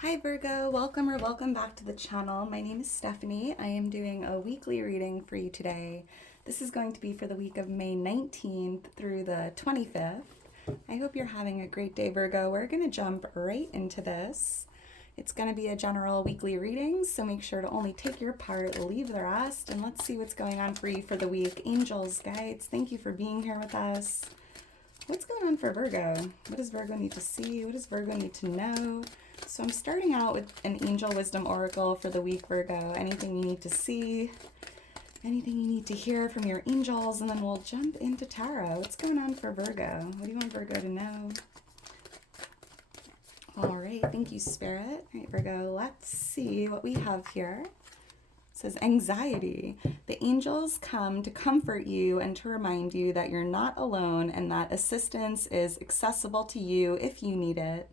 Hi Virgo, welcome or welcome back to the channel. My name is Stephanie. I am doing a weekly reading for you today. This is going to be for the week of May 19th through the 25th. I hope you're having a great day, Virgo. We're going to jump right into this. It's going to be a general weekly reading, so make sure to only take your part, leave the rest, and let's see what's going on for you for the week. Angels, guides, thank you for being here with us. What's going on for Virgo? What does Virgo need to see? What does Virgo need to know? So I'm starting out with an Angel Wisdom Oracle for the week, Virgo. Anything you need to see, anything you need to hear from your angels, and then we'll jump into Tarot. What's going on for Virgo? What do you want Virgo to know? All right, thank you, Spirit. All right, Virgo, let's see what we have here. It says anxiety. The angels come to comfort you and to remind you that you're not alone and that assistance is accessible to you if you need it.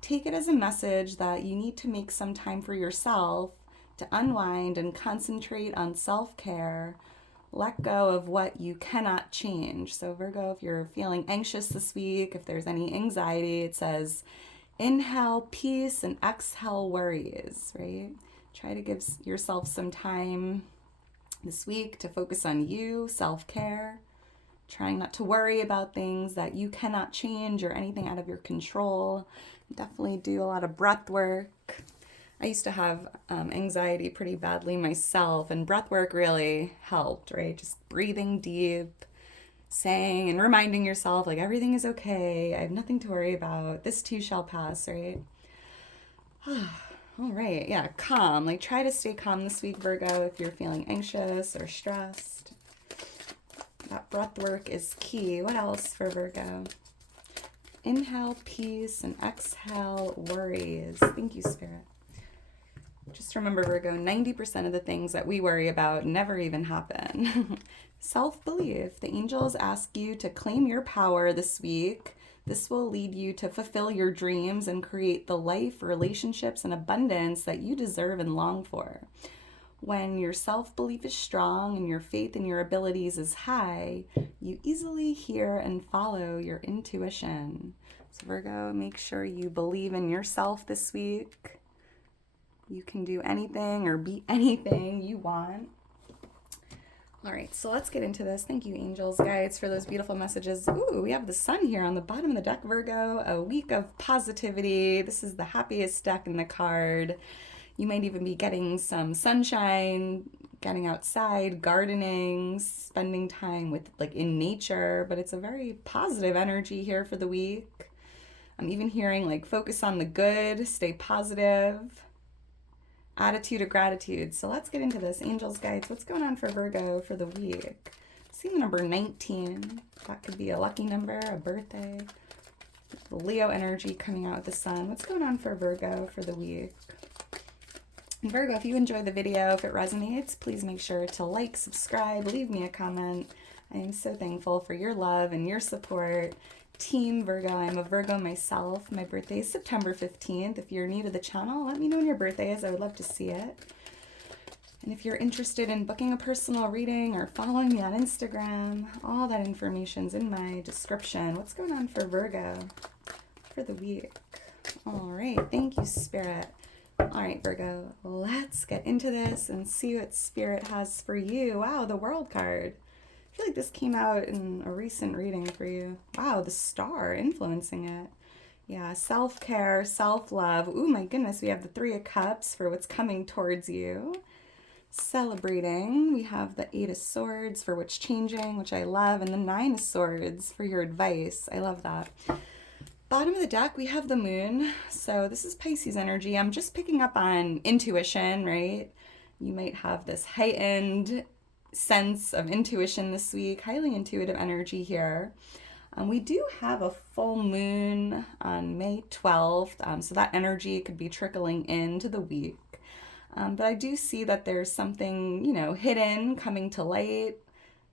Take it as a message that you need to make some time for yourself to unwind and concentrate on self-care. Let go of what you cannot change. So Virgo, if you're feeling anxious this week, if there's any anxiety, it says inhale peace and exhale worries, right? Try to give yourself some time this week to focus on you, self-care, trying not to worry about things that you cannot change or anything out of your control. Definitely do a lot of breath work. I used to have anxiety pretty badly myself, and breath work really helped, right? Just breathing deep, saying and reminding yourself, like, everything is okay. I have nothing to worry about. This too shall pass, right? All right, yeah, calm. Like, try to stay calm this week, Virgo, if you're feeling anxious or stressed. That breath work is key. What else for Virgo? Inhale peace and exhale worries. Thank you, Spirit. Just remember, Virgo, 90% of the things that we worry about never even happen. Self-belief. The angels ask you to claim your power this week. This will lead you to fulfill your dreams and create the life, relationships, and abundance that you deserve and long for. When your self-belief is strong and your faith in your abilities is high, you easily hear and follow your intuition. So Virgo, make sure you believe in yourself this week. You can do anything or be anything you want. All right, so let's get into this. Thank you, angels, guides, for those beautiful messages. Ooh, we have the sun here on the bottom of the deck, Virgo. A week of positivity. This is the happiest deck in the card. You might even be getting some sunshine, getting outside, gardening, spending time with in nature, but it's a very positive energy here for the week. I'm even hearing focus on the good, stay positive, attitude of gratitude. So let's get into this. Angels, guides, what's going on for Virgo for the week? See the number 19. That could be a lucky number, a birthday. The Leo energy coming out with the sun. What's going on for Virgo for the week? And Virgo, if you enjoy the video, if it resonates, please make sure to like, subscribe, leave me a comment. I am so thankful for your love and your support. Team Virgo, I'm a Virgo myself. My birthday is September 15th. If you're new to the channel, let me know when your birthday is. I would love to see it. And if you're interested in booking a personal reading or following me on Instagram, all that information's in my description. What's going on for Virgo for the week? All right, thank you, Spirit. All right, Virgo, let's get into this and see what Spirit has for you. Wow, the World card. I feel like this came out in a recent reading for you. Wow, the Star influencing it. Yeah, self-care, self-love. Ooh, my goodness, we have the Three of Cups for what's coming towards you. Celebrating. We have the Eight of Swords for what's changing, which I love, and the Nine of Swords for your advice. I love that. Bottom of the deck, we have the moon. So this is Pisces energy. I'm just picking up on intuition, right? You might have this heightened sense of intuition this week, highly intuitive energy here. We do have a full moon on May 12th, so that energy could be trickling into the week. But I do see that there's something, hidden coming to light.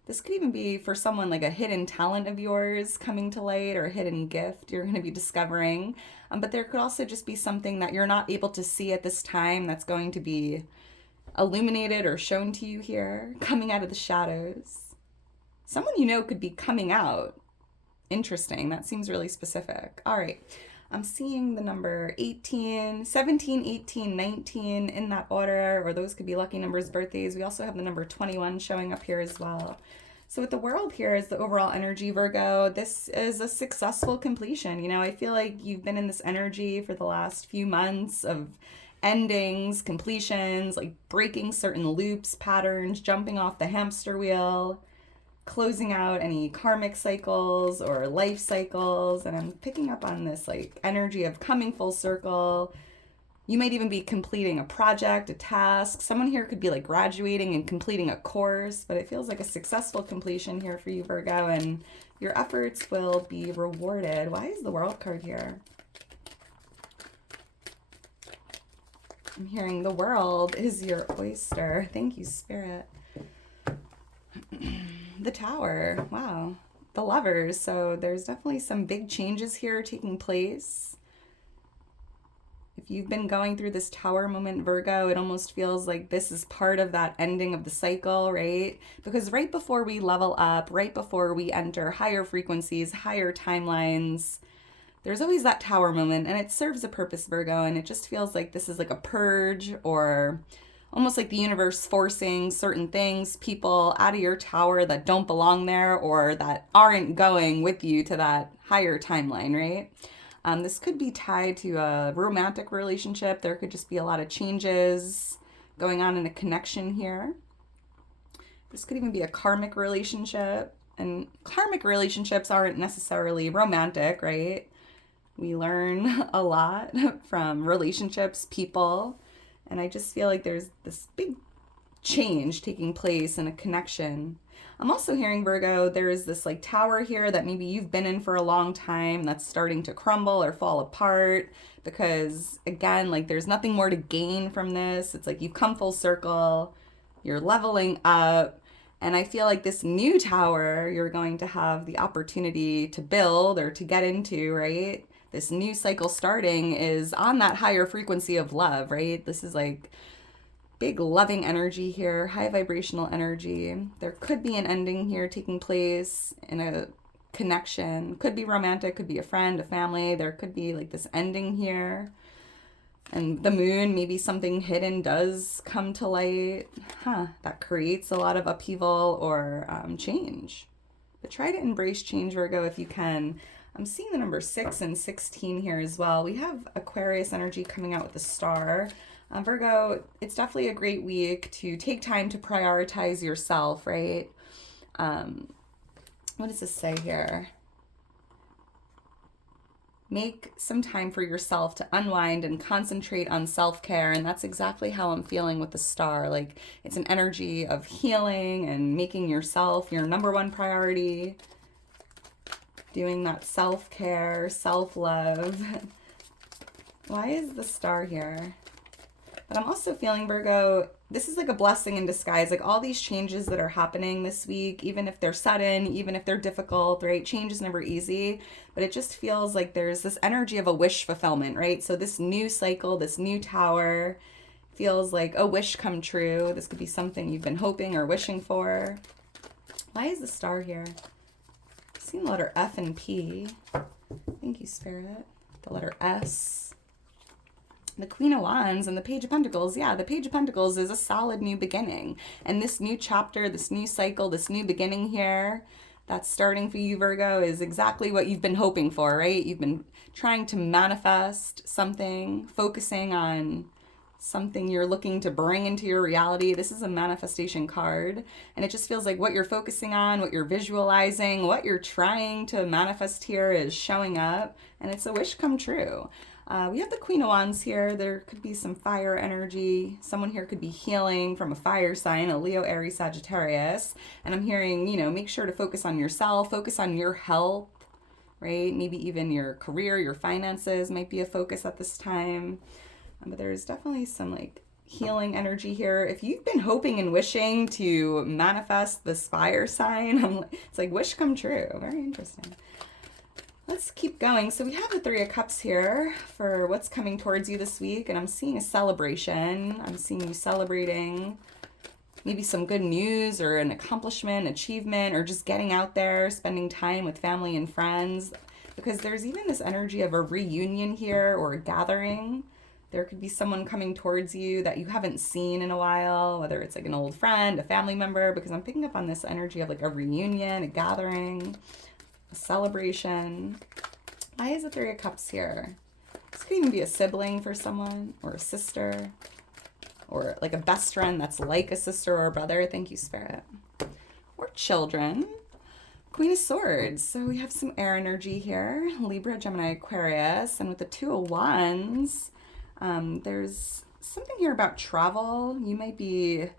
This could even be for someone like a hidden talent of yours coming to light or a hidden gift you're going to be discovering. But there could also just be something that you're not able to see at this time that's going to be illuminated or shown to you here, coming out of the shadows. Someone could be coming out. Interesting. That seems really specific. All right. I'm seeing the number 18, 17, 18, 19 in that order, or those could be lucky numbers, birthdays. We also have the number 21 showing up here as well. So with the world here is the overall energy, Virgo, this is a successful completion. You know, I feel like you've been in this energy for the last few months of endings, completions, like breaking certain loops, patterns, jumping off the hamster wheel, closing out any karmic cycles or life cycles. And I'm picking up on this like energy of coming full circle. You might even be completing a project, a task. Someone here could be like graduating and completing a course, but it feels like a successful completion here for you, Virgo, and your efforts will be rewarded. Why is the World card here? I'm hearing the world is your oyster. Thank you, Spirit. The Tower. Wow. The Lovers. So there's definitely some big changes here taking place. If you've been going through this Tower moment, Virgo, it almost feels like this is part of that ending of the cycle, right? Because right before we level up, right before we enter higher frequencies, higher timelines, there's always that Tower moment, and it serves a purpose, Virgo, and it just feels like this is like a purge, or almost like the universe forcing certain things, people out of your tower that don't belong there or that aren't going with you to that higher timeline, right? This could be tied to a romantic relationship. There could just be a lot of changes going on in a connection here. This could even be a karmic relationship. And karmic relationships aren't necessarily romantic, right? We learn a lot from relationships, people. And I just feel like there's this big change taking place in a connection. I'm also hearing, Virgo, there is this like tower here that maybe you've been in for a long time that's starting to crumble or fall apart because, again, like there's nothing more to gain from this. It's like you've come full circle, you're leveling up, and I feel like this new tower you're going to have the opportunity to build or to get into, right? This new cycle starting is on that higher frequency of love, right? This is like big loving energy here, high vibrational energy. There could be an ending here taking place in a connection. Could be romantic, could be a friend, a family. There could be like this ending here. And the moon, maybe something hidden does come to light. That creates a lot of upheaval or change. But try to embrace change, Virgo, if you can. I'm seeing the number 6 and 16 here as well. We have Aquarius energy coming out with the star. Virgo, it's definitely a great week to take time to prioritize yourself, right? What does this say here? Make some time for yourself to unwind and concentrate on self-care. And that's exactly how I'm feeling with the star. Like it's an energy of healing and making yourself your number one priority. Doing that self-care, self-love. Why is the star here? But I'm also feeling, Virgo, this is like a blessing in disguise. Like all these changes that are happening this week, even if they're sudden, even if they're difficult, right? Change is never easy, but it just feels like there's this energy of a wish fulfillment, right? So this new cycle, this new tower feels like a wish come true. This could be something you've been hoping or wishing for. Why is the star here? I've seen the letter F and P. Thank you, Spirit. The letter S. The Queen of Wands and the Page of Pentacles. Yeah, the Page of Pentacles is a solid new beginning. And this new chapter, this new cycle, this new beginning here that's starting for you, Virgo, is exactly what you've been hoping for, right? You've been trying to manifest something, focusing on something you're looking to bring into your reality. This is a manifestation card. And it just feels like what you're focusing on, what you're visualizing, what you're trying to manifest here is showing up. And it's a wish come true. We have the Queen of Wands here. There could be some fire energy. Someone here could be healing from a fire sign, a Leo, Aries, Sagittarius. And I'm hearing, make sure to focus on yourself, focus on your health, right? Maybe even your career, your finances might be a focus at this time. But there's definitely some like healing energy here. If you've been hoping and wishing to manifest this fire sign, it's like wish come true. Very interesting. Let's keep going. So we have the Three of Cups here for what's coming towards you this week. And I'm seeing a celebration. I'm seeing you celebrating maybe some good news or an accomplishment, achievement, or just getting out there, spending time with family and friends. because there's even this energy of a reunion here or a gathering. There could be someone coming towards you that you haven't seen in a while, whether it's like an old friend, a family member, because I'm picking up on this energy of like a reunion, a gathering, a celebration. Why is the Three of Cups here? This could even be a sibling for someone, or a sister, or like a best friend that's like a sister or a brother. Thank you, Spirit. Or children. Queen of Swords. So we have some air energy here. Libra, Gemini, Aquarius. And with the Two of Wands, there's something here about travel. You might be...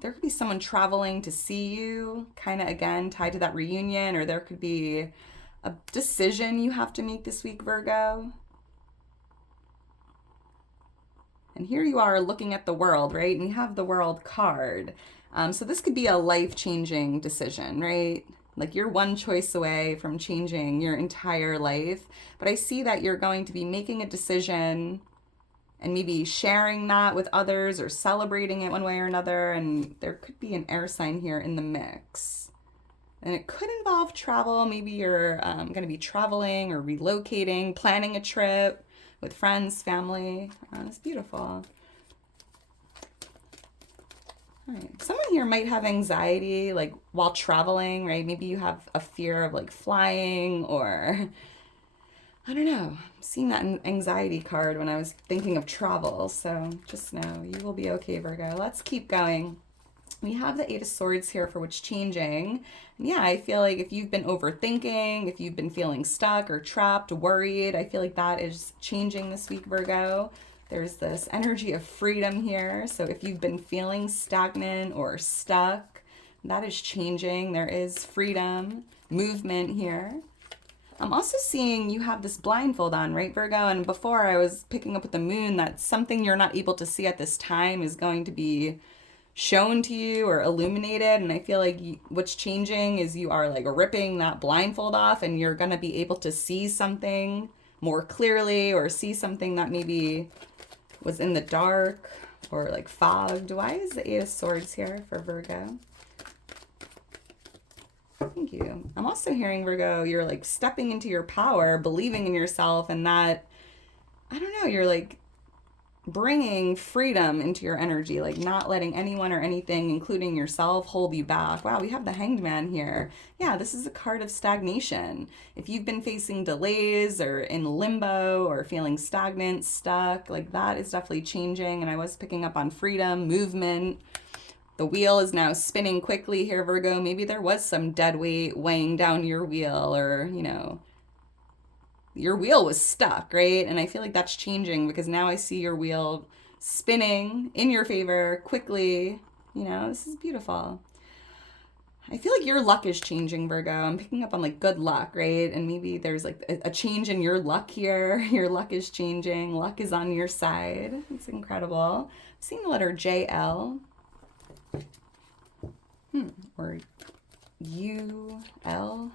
There could be someone traveling to see you, kind of, again, tied to that reunion. Or there could be a decision you have to make this week, Virgo. And here you are looking at the world, right? And you have the World card. So this could be a life-changing decision, right? Like you're one choice away from changing your entire life. But I see that you're going to be making a decision and maybe sharing that with others or celebrating it one way or another. And there could be an air sign here in the mix. And it could involve travel. Maybe you're going to be traveling or relocating, planning a trip with friends, family. It's beautiful. All right. Someone here might have anxiety, like while traveling, right? Maybe you have a fear of like flying, or I don't know. I'm seeing that anxiety card when I was thinking of travel. So just know you will be okay, Virgo. Let's keep going. We have the Eight of Swords here for what's changing. And yeah, I feel like if you've been overthinking, if you've been feeling stuck or trapped, worried, I feel like that is changing this week, Virgo. There's this energy of freedom here. So if you've been feeling stagnant or stuck, that is changing. There is freedom, movement here. I'm also seeing you have this blindfold on, right, Virgo? And before I was picking up with the moon that something you're not able to see at this time is going to be shown to you or illuminated. And I feel like what's changing is you are like ripping that blindfold off and you're going to be able to see something more clearly, or see something that maybe was in the dark or like fogged. Why is the Eight of Swords here for Virgo? Thank you. I'm also hearing, Virgo, you're like stepping into your power, believing in yourself, and that, I don't know, you're like bringing freedom into your energy, like not letting anyone or anything, including yourself, hold you back. Wow, we have the Hanged Man here. Yeah, this is a card of stagnation. If you've been facing delays or in limbo or feeling stagnant, stuck, like that is definitely changing. And I was picking up on freedom, movement. The wheel is now spinning quickly here, Virgo. Maybe there was some dead weight weighing down your wheel, or, you know, your wheel was stuck, right? And I feel like that's changing because now I see your wheel spinning in your favor quickly. You know, this is beautiful. I feel like your luck is changing, Virgo. I'm picking up on like good luck, right? And maybe there's like a change in your luck here. Your luck is changing. Luck is on your side. It's incredible. I'm seeing the letter JL. Or UL.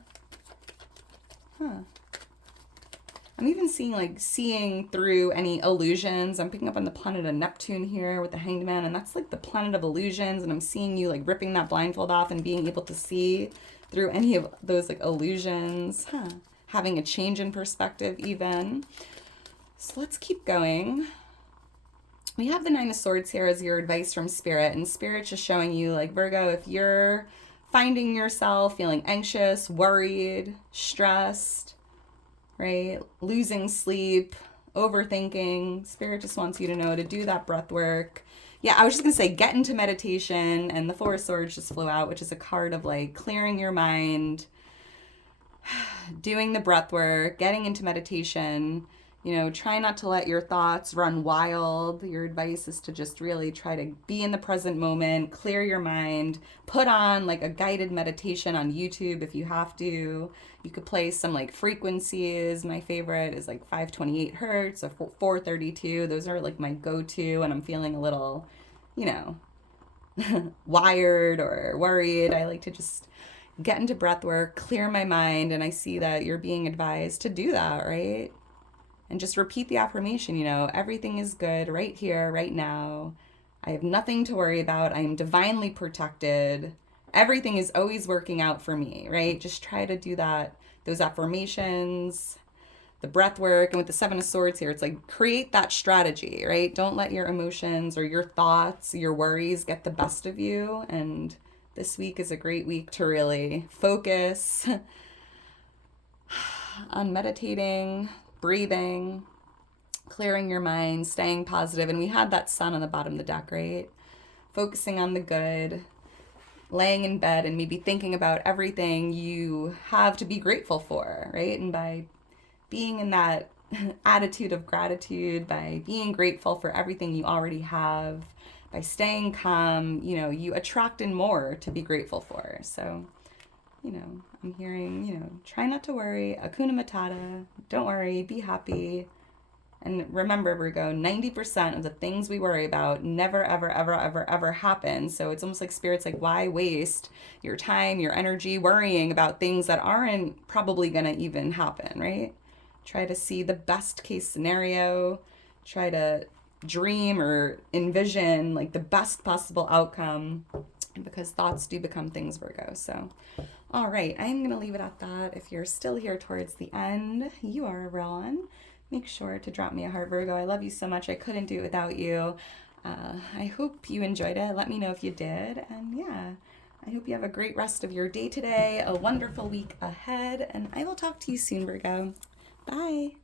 I'm even seeing through any illusions. I'm picking up on the planet of Neptune here with the Hanged Man, and that's like the planet of illusions, and I'm seeing you like ripping that blindfold off and being able to see through any of those like illusions. Having a change in perspective even. So let's keep going. We have the Nine of Swords here as your advice from Spirit, and Spirit's just showing you, like, Virgo, if you're finding yourself feeling anxious, worried, stressed, right, losing sleep, overthinking, Spirit just wants you to know to do that breath work. Yeah, I was just going to say, get into meditation, and the Four of Swords just flew out, which is a card of, like, clearing your mind, doing the breath work, getting into meditation. You know, try not to let your thoughts run wild. Your advice is to just really try to be in the present moment, clear your mind, put on like a guided meditation on YouTube if you have to. You could play some like frequencies. My favorite is like 528 hertz or 432. Those are like my go-to when I'm feeling a little, you know, wired or worried. I like to just get into breath work, clear my mind, and I see that you're being advised to do that, right? And just repeat the affirmation, you know, everything is good right here, right now. I have nothing to worry about. I am divinely protected. everything is always working out for me, right? Just try to do that, those affirmations, the breath work. And with the Seven of Swords here, it's like create that strategy, right? Don't let your emotions or your thoughts, your worries get the best of you. And this week is a great week to really focus on meditating, breathing, clearing your mind, staying positive. And we had that sun on the bottom of the deck, right? Focusing on the good, laying in bed and maybe thinking about everything you have to be grateful for, right? And by being in that attitude of gratitude, by being grateful for everything you already have, by staying calm, you know, you attract in more to be grateful for. So, you know, I'm hearing, you know, try not to worry, Hakuna Matata, don't worry, be happy. And remember, Virgo, 90% of the things we worry about never, ever, ever, ever, ever happen. So it's almost like Spirit's like, why waste your time, your energy worrying about things that aren't probably going to even happen, right? Try to see the best case scenario. Try to dream or envision like the best possible outcome, because thoughts do become things, Virgo. So, all right, I'm going to leave it at that. If you're still here towards the end, you are Ron. Make sure to drop me a heart, Virgo. I love you so much. I couldn't do it without you. I hope you enjoyed it. Let me know if you did. And yeah, I hope you have a great rest of your day today, a wonderful week ahead, and I will talk to you soon, Virgo. Bye.